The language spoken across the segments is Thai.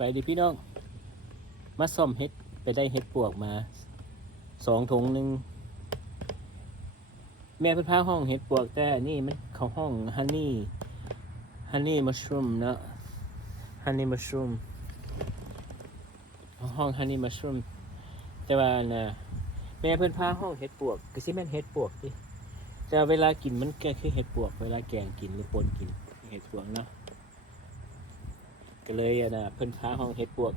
บายดีพี่น้อง มาซ่อมเห็ดไปได้เห็ดปวกมาสองถุงหนึ่งแม่เพิ่นพาห้องเห็ดปวกแต่นี่มันเขาห้องฮันนี่ฮันนี่มัชรูมเนาะฮันนี่มัชรูมห้องฮันนี่มัชรูมแต่ว่าน่ะแม่เพิ่นพาห้องเห็ดปวกก็สิแม่นเห็ดปวกดิแต่เวลากินมันแก็คือเห็ดปวก เวลาแกงกินหรือปนกินเห็ดปวกเนาะ ก็เลยอะนะเพิ่นพาห้องเฮ็ดปวก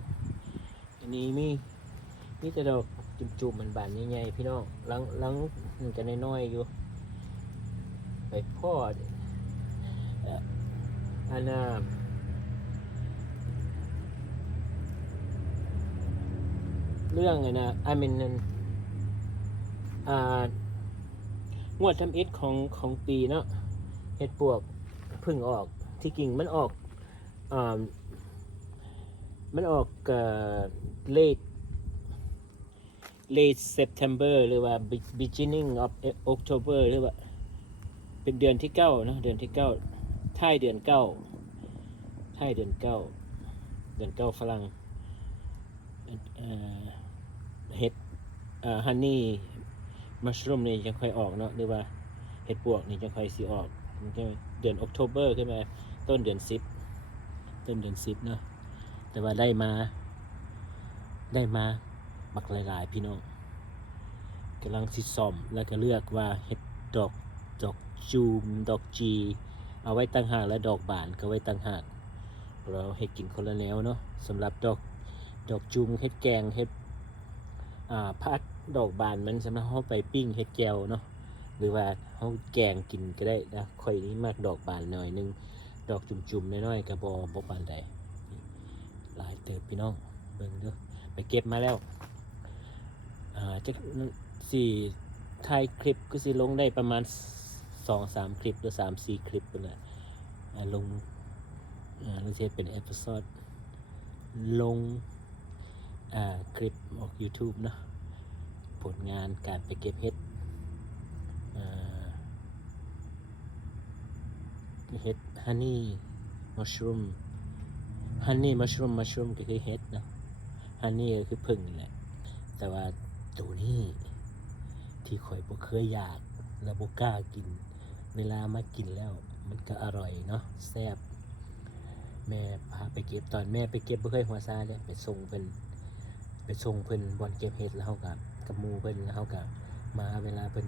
อันนี้มีมีแต่ดอกจุ่มๆมันบานใหญ่ๆพี่น้องหลังหลังมันจะน้อยๆอยู่ ไปพ่อดอ่ออันน่ะเรื่องไงนะอามินนันอ่างวดทำอิฐของของปีเนาะเฮ็ดปวกพึ่งออกที่กิ่งมันออกอ่า มันออกเอ่อ late late September หรือว่า beginning of October หรือว่า เป็นเดือนที่เก้านะเดือนที่เก้าท้ายเดือนเก้าท้ายเดือนเก้าเดือนเก้าฝรั่งเห็ดฮันนี่มัชรูมนี่จะค่อยออกเนาะหรือว่าเห็ดปวกนี่จะค่อยสีออกนจะเดือน October ขึ้นมาต้นเดือนสิบต้นเดือนสิบเนาะ แต่ว่าได้มา ได้มาบักหลายๆ พี่น้องกำลังสิซ่อมแล้วก็เลือกว่าเห็ดดอกดอกจูมดอกจี เอาไว้ตั้งหากและดอกบานก็ไว้ตั้งหากเราเห็ดกินคนละแนวเนาะสำหรับดอกดอกจูมเห็ดแกงเห็ดอ่าพัดดอกบานมันสำหรับเขาไปปิ้งเห็ดแก้วเนาะหรือว่าเขาแกงกินก็ได้นะข่อยนี้มากดอกบานหน่อยหนึงดอกจุ่มๆน้อยๆกับบอบปานใดหลายเติบพี่น้องเบิ่งด้อไปเก็บมาแล้วอ่าจะสี่ถ่ายคลิปก็สิลงได้ประมาณสองสามคลิปหรือสามสี่คลิปเป็นแหละอ่าลงอ่าลงเทปเป็นเอพิโซดลงอ่าคลิปออก YouTube เนาะผลงานการไปเก็บเห็ดอ่าเห็ดฮันนี่มัชรูม ฮันนี่มัชรูมมัชรูมก็คือเห็ดเนาะฮันนี่ก็คือพึ่งแหละแต่ว่าตัวนี้ที่ข่อยบ่เคยอยากและบ่กล้ากิน เวลามากินแล้ว มันก็อร่อยเนาะแซ่บแม่พาไปเก็บตอนแม่ไปเก็บบ่เคยหัวซาเลยไปส่งเพิ่นไปส่งเพิ่นบอนเก็บเห็ดแล้วเฮากับกับหมู่เพิ่นแล้วเฮากับมาเวลาเพิ่น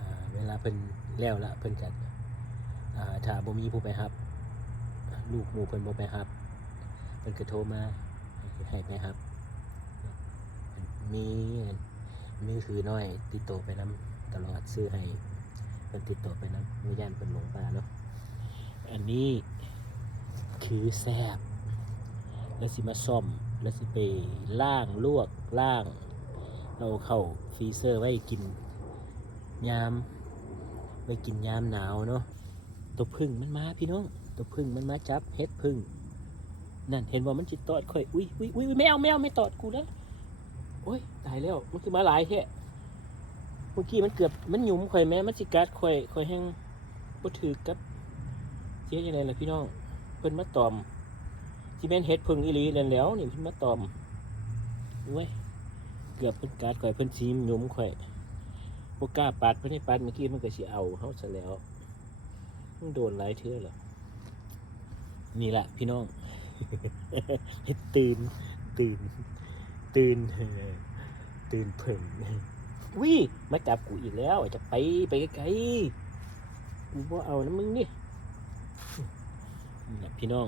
อ่าเวลาเพิ่นแล้วละเพิ่นจะอ่าถ้าบ่มีผู้ไปรับ ลูกหมู่เพิ่นบ่ไปรับเพิ่นก็โทรมาให้ไปรับมีมือถือน้อยติดต่อไปนํตลอดซื้อให้เพิ่นติดต่อไปนํมือย่านเพิ่นหลงป่าเนาะอันนี้คือแซบแล้วสิมาซ่อมแล้วสิไปล่างลวกล่าง เราเข้าฟรีเซอร์ไว้กินยาม ไว้กินยามหนาวเนาะตัวพึ่งมันมาพี่น้อง ตัวพึ่งมันมาจับเฮ็ดพึ่งนั่นเห็นว่ามันจิตตอดข่อยอุ้ยอุ้ยอุ้ยไม่เอาไม่เอาไม่ตอดกูแล้วโอ้ยตายแล้วมันคือมาหลายแท้เมื่อกี้มันเกือบมันหยุมข่อยแม้มันสิกัดข่อยข่อยแห้งบ่ถือกับเจ๊ยังไงล่ะพี่น้องเพิ่นมาตอมที่แม่นเฮ็ดพึ่งอีหลีนั่นแล้วนี่เพิ่นมาตอมโอ้ยเกือบเพิ่นกัดข่อยเพิ่นซีมหยุมข่อยบ่กล้าปัดเพิ่นให้ปัดเมื่อกี้มันก็สิเอาเฮาซะแล้วมันโดนหลายเทื่อเหรอ นี่แหละพี่น้องให้ตื่น ตื่น ตื่นเออตื่นเพิ่นวิมาจับกูอีกแล้ว จะไปไปไกลๆกูว่าเอานะมึงนี่นี่พี่น้อง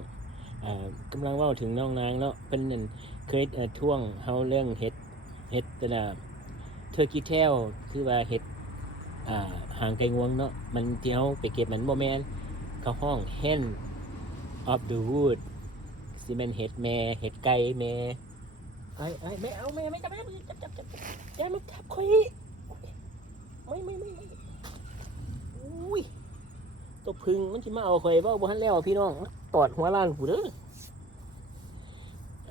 อ่ากำลังว่าถึงน้องนางเนาะเป็นนันเคยท่วงเฮาเรื่องเฮ็ดเฮ็ดแต่ละเทอร์กี้เทลคือว่าเฮ็ดอ่าหางไก่งวงเนาะมันเที่เขาไปเก็บมันโมแมนเขาห้อง hen of the wood ซีเมนเห็ดแม่เห็ดไก่แม่ไอ้ไอ้ไม่เอาแม่ไม่จับไม่จับจับจับจับอย่ามาจับคุยไม่ไม่ไม่ไม่อุ้ยตัวพึ่งมันจะมาเอาข่อยบ่บ่ทันแล้วพี่น้องตอดหัวล้านกูเด้อ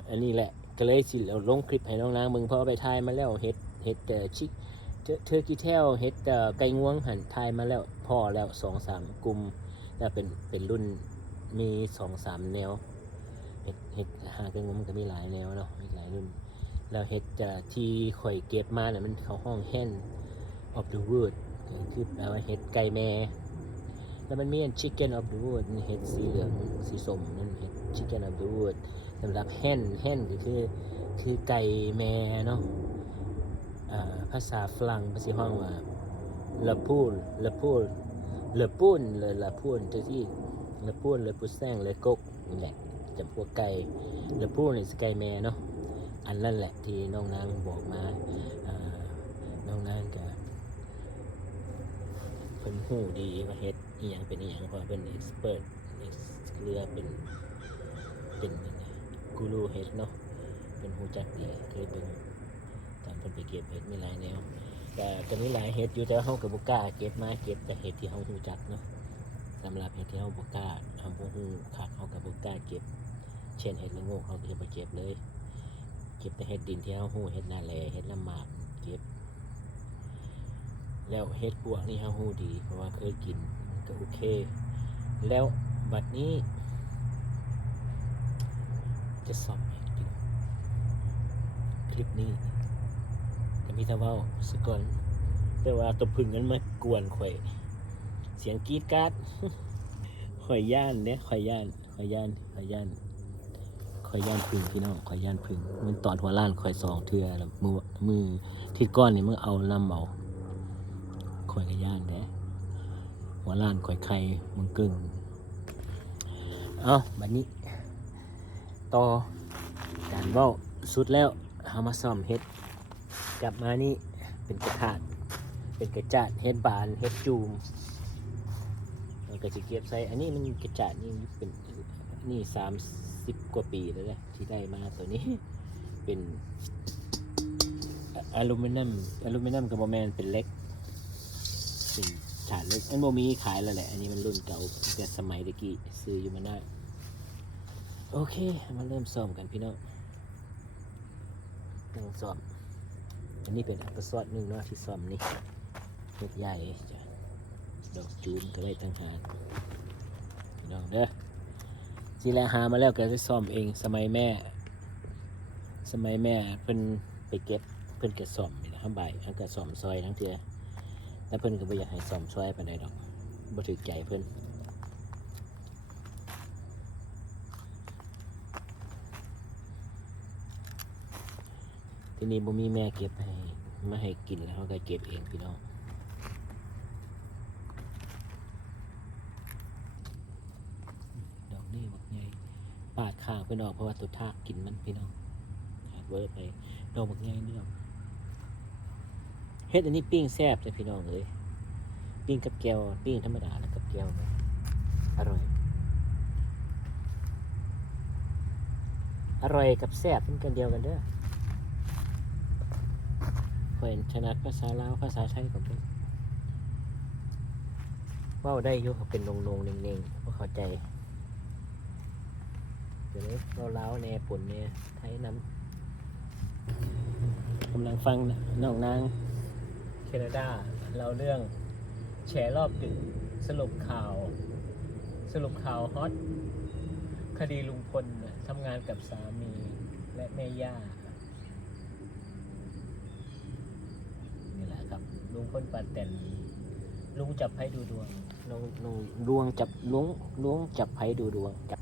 อันนี้แหละก็เลยสิเอาลงคลิปให้น้องนางมึงเพราะว่าไปถ่ายมาแล้วเห็ดเห็ดเอ่ชิเทอเทอร์กีเทลเฮ็ดไก่งวงหันทายมาแล้วพ่อแล้วสองสามกลุ่มแล้วเป็นเป็นรุ่น มีสองสามแนวเห็ดเห็ดหาเกันงมมันก็มีหลายแนวเนาะมีหลายรุ่น แล้วเห็ดจะที่ข่อยเก็บมาเนี่ยมันเขาห้อง hen of the wood คือแปลว่าเห็ดไก่แม่ แล้วมันมีอัน chicken of the wood นี่เห็ดสีเหลืองสีส้มนั่นเห็ด chicken of the wood สำหรับ hen hen ก็คือคือไก่แม่เนาะภาษาฝรั่งภาษาห้องว่าละพูนละพูนละปูนเลยละพูนตัวที่ ละพูนละปุแซงลกกนี่แหละจำพวกไก่ละพูนในสไก่แม่เนาะอันนั่นแหละที่น้องนางบอกมาน้องนางก็เพิ่นหูดีว่าเฮ็ดอีหยังเป็นอีหยังเพราะเพิ่นเอ็กซ์เพิร์เรือเป็นเป็นกูรูเฮ็ดเนาะเป็นหูจักดีเคยเป็นตอนเพิ่นไปเก็บเฮ็ดมีหลายแนวแต่ก็มีหลายเห็ดอยู่แต่ว่าเฮาก็บ่กล้าเก็บมาเก็บแต่เห็ดที่เฮารู้จักเนาะ สำหรับเห็ดที่เฮาบ่กล้าเฮาบ่ฮู้คักเฮาก็บ่กล้าเก็บ เช่นเห็ดละโงกเฮาก็จะบ่เก็บเลย เก็บแต่เห็ดดินที่เฮาฮู้เห็ดนาแลเห็ดละหมากเก็บ แล้วเห็ดปวกนี่เฮาฮู้ดี เพราะว่าเคยกินก็โอเค แล้วบัดนี้ จะสอบให้กินคลิปนี้ก็มีแต่เว่าสก่อนแต่ว่าตัวพึ่งนั้นมากวนข่อย เสียงกรีดกราดข่อยย่านเนี่ยข่อยย่านข่อยย่านข่อยย่านข่อยย่านพึ่งพี่น้องข่อยย่านพึ่งมันตอนหัวล้านข่อยสองเทือแล้วมือมือที่ก้อนนี่มึงเอาลำเอาข่อยก็ย่านเด้หัวล้านข่อยไข่มึงกึ่งเอาบัดนี้ ต่อการเว้าสุดแล้วเอามาซ่อมเฮ็ด กลับมานี่เป็นกระถาดเป็นกระจาดเฮ็ดบานเฮ็ดจูม ก็จะเก็บใส่อันนี้มันกระจาดนี่เป็นนี่สามสิบกว่าปีแล้วนะที่ได้มาตัวนี้ เป็นอลูมิเนียมอลูมิเนียมกับบอแมนเป็นเล็กเป็นถาดเล็กอันโมมีขายแล้วแหละ อันนี้มันรุ่นเก่าแต่สมัยตะกี้ซื้ออยู่มาได้โอเค มาเริ่มซ่อมกันพี่น้องนั่งซ่อม อันนี้เป็นอักษรหนึ่งเนาะที่ซ่อมนี่เล็กใหญ่จ้ะ ดอกจูมก็ได้ตั้งหากน้องเด้อทีแรกหามาแล้วก็จะซ่อมเองสมัยแม่ สมัยแม่เพิ่นไปเก็บเพิ่นก็ซ่อมนี่นะทั้งใบทั้งก็ซ่อมซอยทั้งเทือแต่เพิ่นก็บ่อยากให้ซ่อมซอยปานใดดอกบ่ถือใจเพิ่นทีนี้บ่มีแม่เก็บให้มาให้กินแล้วเขาก็เก็บเองพี่น้องดอกนี่บักใหญ่ปาดข้างเพิ่นออกเพราะว่าตัวทากกินมันพี่น้องขาดเวิร์ไปดอกบักใหญ่นี่ดอเฮ็ดอันนี้ปิ้งแซ่บจ้ะพี่น้องเอ้ยปิ้งกับแก้วปิ้งธรรมดาแล้วกับแก้วเนี่ยอร่อย อร่อยกับแซ่บเป็นกันเดียวกันเด้อข่อยถนัดภาษาลาวภาษาไทยกับผมเว้าได้ยู่เขาเป็นนงนงๆเน่งเน่งๆบ่เข้าใจ เดี๋ยวนี้เราลาวแน่ปุ่นเนี่ยไทยน้ำกำลังฟังน้องนางแคนาดาเราเรื่องแชร์รอบดึกสรุปข่าว สรุปข่าวฮอตคดีลุงพลน่ะทำงานกับสามีและแม่ย่านี่แหละครับ ลุงคนปาแตนลุงจับไพ่ดูดวงลุงลุงดวงจับลุงลุงจับไพ่ดูดวงจับ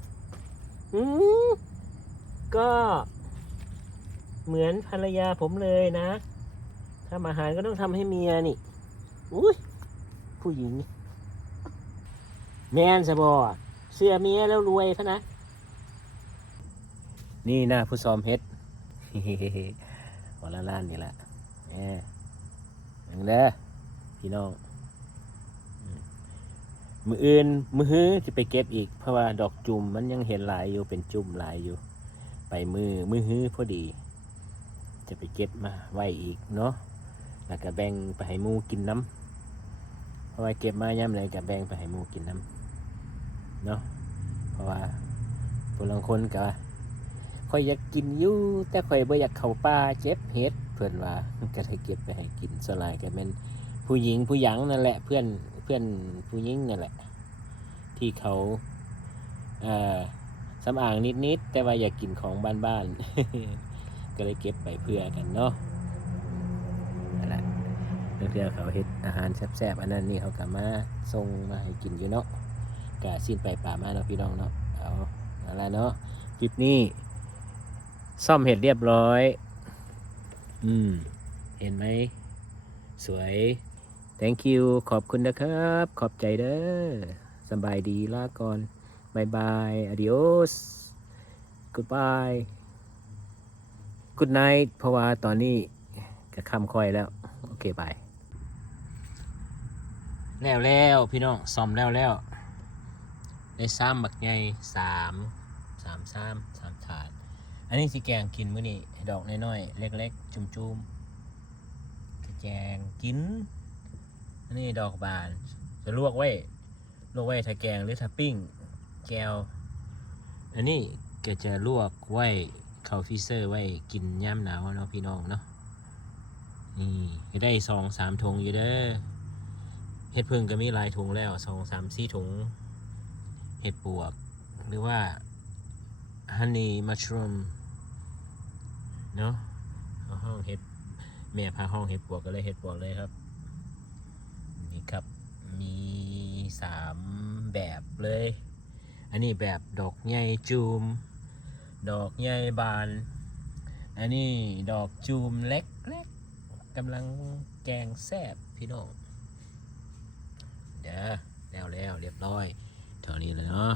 อืมก็ เหมือนภรรยาผมเลยนะทำอาหารก็ต้องทำให้เมียนี่ อุ้ยผู้หญิง แมนสบอเสื้อเมียแล้วรวยพะนะ นี่นะผู้ซ้อมเฮ็ดหัวละล้านนี่แหละแหมอังเด้อพี่น้อง มืออื่นมือฮื้อจะไปเก็บอีก เพราะว่าดอกจุ่มมันยังเห็นหลายอยู่เป็นจุ่มหลายอยู่ ไปมือมือฮื้อพอดี จะไปเก็บมาไว้อีกเนาะแล้วก็แบ่งไปให้หมูกินน้ำเพราะว่าเก็บมาย่ำเลยก็แบ่งไปให้หมูกินน้ำเนาะเพราะว่าผู้ลางคนก็ค่อยอยากกินยู่แต่ค่อยบ่อยากเข้าป่าเจ็บเฮ็ดเพื่อนว่าก็เลยเก็บไปให้กินสลายก็เป็นผู้หญิงผู้หยังนั่นแหละเพื่อน พื่อนผู้หญิงนั่นแหละ ที่เขาเอ่อสำอางนิดๆ แต่ว่าอยากกินของบ้านๆ ก็เลยเก็บไปเพื่อกันเนาะนั่นแหละเพื่อเขาเฮ็ดอาหารแซ่บๆ อันนั้นนี่เขาก็มาส่งมาให้กินอยู่เนาะกะสิ้นไปป่ามาเนาะพี่น้องเนาะ เอาอะไรเนาะ คลิปนี้ ซ่อมเห็ดเรียบร้อย อืม เห็นไหม สวย thank you ขอบคุณนะครับ ขอบใจเด้อสบายดีลาก่อนบายบาย adios goodbye good night เพราะว่าตอนนี้ก็ค่ำค่อยแล้ว โอเคบายแล้วแล้วพี่น้องซ่อมแล้วแล้วได้ซ้ำบักใหญ่สามสามซ้ำสามถาด อันนี้สิแกงกินมื้อนี้ดอกน้อยๆ เล็กๆ จุ่มๆสิแกงกิน อันนี้ดอกบาน จะลวกไว้ ลวกไว้ถ้าแกงหรือถ้าปิ้ง แก้วอันนี้ก็จะลวกไว้เข้าฟรีเซอร์ไว้กินย่ำหนาวเนาะพี่น้องเนาะ นี่ก็ได้สองสามถุงอยู่เด้อ เห็ดพึ่งก็มีหลายถุงแล้วสองสามสี่ถุง เห็ดปวก หรือว่าฮันนี่มัชรูมเนาะห้องเห็ดแม่พาห้องเห็ดปวกก็เลยเห็ดปวกเลยครับ ครับ มีสามแบบเลย อันนี้แบบดอกใหญ่จูม ดอกใหญ่บาน อันนี้ดอกจูมเล็กๆกกำลังแกงแซบพี่น้อง เดี๋ยวแล้วแล้วเรียบร้อยเท่านี้เลยเนาะ